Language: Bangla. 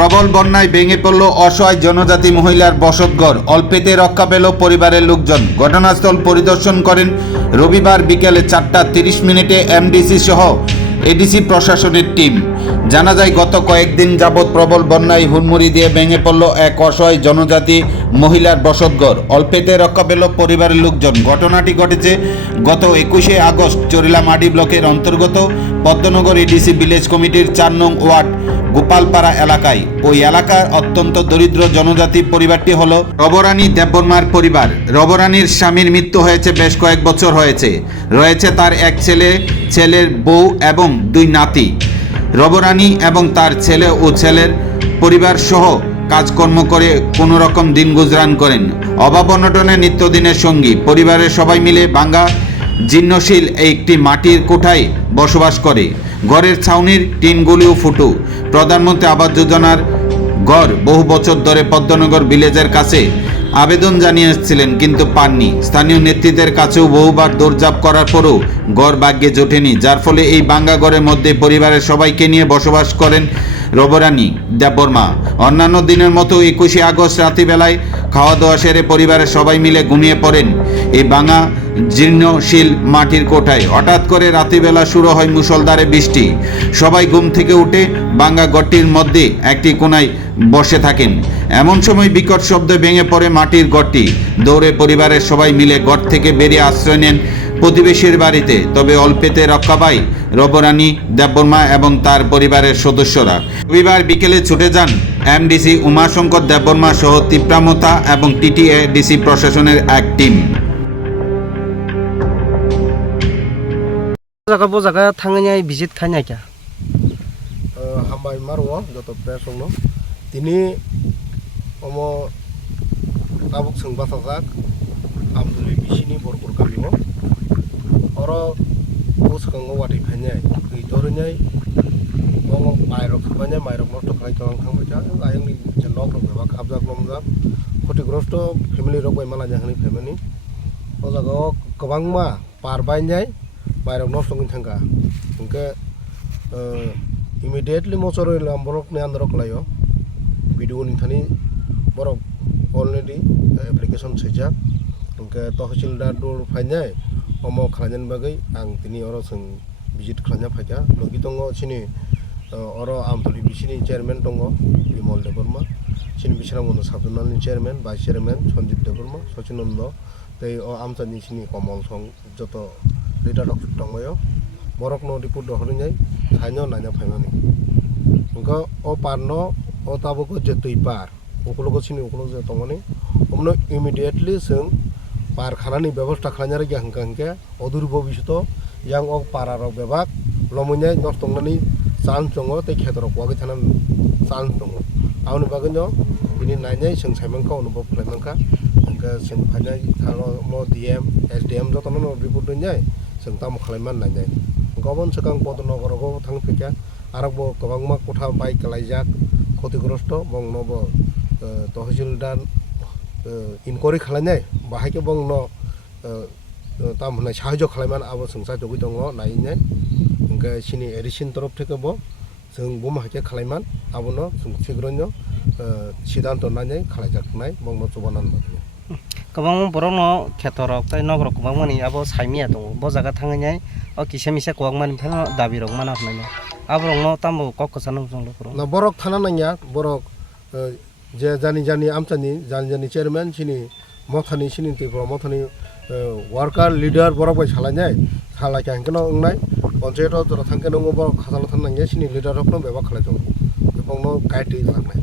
প্রবল বন্যায় ভেঙে পড়ল অসহায় জনজাতি মহিলার বসতঘর। অল্পেতে রক্ষা পেল পরিবারের লোকজন। ঘটনাস্থল পরিদর্শন করেন রবিবার বিকেলে চারটা তিরিশ মিনিটে এমডিসি সহ এডিসি প্রশাসনের টিম। জানা যায় গত কয়েকদিন যাবৎ প্রবল বন্যায় হুড়মুড়ি দিয়ে ভেঙে পড়ল এক অসহায় জনজাতি মহিলার বসতঘর। অল্পেতে রক্ষা পেল পরিবারের লোকজন। ঘটনাটি ঘটেছে গত একুশে আগস্ট চরিলা মাডি ব্লকের অন্তর্গত পদ্মনগর এডিসি ভিলেজ কমিটির চার নং ওয়ার্ড, গোপালপাড়া এলাকায়। ওই এলাকার অত্যন্ত দরিদ্র জনজাতি পরিবারটি হল রবরানী দেববর্মার পরিবার। রবরানীর স্বামীর মৃত্যু হয়েছে বেশ কয়েক বছর হয়েছে। রয়েছে তার এক ছেলে, ছেলের বউ এবং দুই নাতি। রবরানী এবং তার ছেলে ও ছেলের পরিবার সহ কাজকর্ম করে কোনো রকম দিন গুজরান করেন। অভাব অনটনে নিত্যদিনের সঙ্গী। পরিবারের সবাই মিলে বাঙ্গা জীর্ণশীল একটি মাটির কোঠায় বসবাস করে। ঘরের ছাউনির টিনগুলিও ফুটু। প্রধানমন্ত্রী আবাস যোজনার ঘর বহু বছর ধরে পদ্মনগর ভিলেজের কাছে আবেদন জানিয়ে এসেছিলেন কিন্তু পাননি। স্থানীয় নেতৃত্বের কাছেও বহুবার দরজাপ করার পরও গড় ভাগ্যে জোটেনি, যার ফলে এই বাঙ্গা ঘরের মধ্যে পরিবারের সবাইকে নিয়ে বসবাস করেন রবরানী দেববর্মা অন্যান্য দিনের মতো একুশে আগস্ট রাত্রিবেলায় খাওয়া দাওয়া সেরে পরিবারের সবাই মিলে ঘুমিয়ে পড়েন এই বাঙা জীর্ণশীল মাটির কোঠায়। হঠাৎ করে রাত্রিবেলা শুরু হয় মুষলধারে বৃষ্টি। সবাই ঘুম থেকে উঠে বাঙ্গা গড়টির মধ্যে একটি কোনায় বসে থাকেন। এমন সময় বিকট শব্দে ভেঙে পড়ে মাটির গড়টি দৌড়ে পরিবারের সবাই মিলে গড় থেকে বেরিয়ে আশ্রয় নেন প্রতিবেশীর বাড়িতে তবে অল্পেতে রক্ষা পায় রবরানী দেববর্মা এবং তার পরিবারের সদস্যরা। রবিবার বিকেলে ছুটে যান এমডিসি উমাশঙ্কর দেববর্মা সহ তীব্রামতা এবং টিটিএ ডিসি প্রশাসনের এক টিম। হামবাই মারো যত তিনি অম তাবক বিশিনি বরপুর কামিও oro boskango wati phanyai kui tornyai ong mairok phanyai mairok nosto khai tong khangba ja ayang ni janok rok ba khabjak lomjak ক্ষতিগ্রস্ত ফ্যামিলি রক মালা যাহানি ফ্যামিলি ও জায়গা গবাং মা পারবাই যাই বাইরক নষ্ট গিন থাকা ইনকে ইমিডিয়েটলি মচর বরক নে আন্দরক লাইও ভিডিও নিথানি বরক অলরেডি এপ্লিকেশন সেজা ইনকে তহসিলদার দূর ফাইন যায় ang tini oro sing visit khlanya faika logi tongo sini oro amtoli bisini chairman tongo Bimal Debbarma সিনি বিশরাম মনো সাবজনালনি chairman vice chairman Sanjib Debbarma সচিনন্দ tei o amchani sini komol song joto leader rok tongmayo borok no report dohrinai saino naina faimani engko o parno o taboko je tui par ukologo sini ukologo je tongmani omno immediately sing khanani ব্যবস্থা খালাইনারে গিয়া hangka hangke অদূর ভবিষ্যত rok bebak lomunyai nos tongnani chance tongo tei khetorok wagui thanan chance tongo aboni bagui no bini nainai sing saimangka অনুভব hangke sing phainai thano mo dm sdm jotono no report doinjai sing tamo খালাইমান nainai গবন সেকাং পদনগরগো থাংফিকা আরবো গোबांमा কোঠা বাই কালাইজাক ক্ষতিগ্রস্ত বং নব তহসিলদার इनक्वारि खालामनाय बाहायखौ बं न ताम होनाय साहाय्य खालामनानै आबो संसार जगै दङ नायैनो ओंखाय सिनि एरिसिन तरफ थेखोबो जों बम हाइखे खालामनानै आबोनो जों सिग्रनो सिद्धान्त नायनाय खालायजाखांनाय बंनो जबानान बादि गोबां बर'नो खेथरक ताइ नगर गोबां मानि आबो साइमिया दङ ब जागा थाङैनाय अ किसे मिसे गोबां मानि फेन दाबि रक माना होनाय आबो रंनो तामबो कक कसान जों लखर ना बरक थाना नाङा बरक eh, je jani jani amchani jani jani chairman sini mothani sini tipro mothani worker leader borok bai salainyai salai ka hangkeno ongnai panchayat নঙ্গ বড় খাতালো থান নাঙ্গে সিনি লিডার হকনো ব্যবহার খালাই দङ এবং গাইড লাংনাই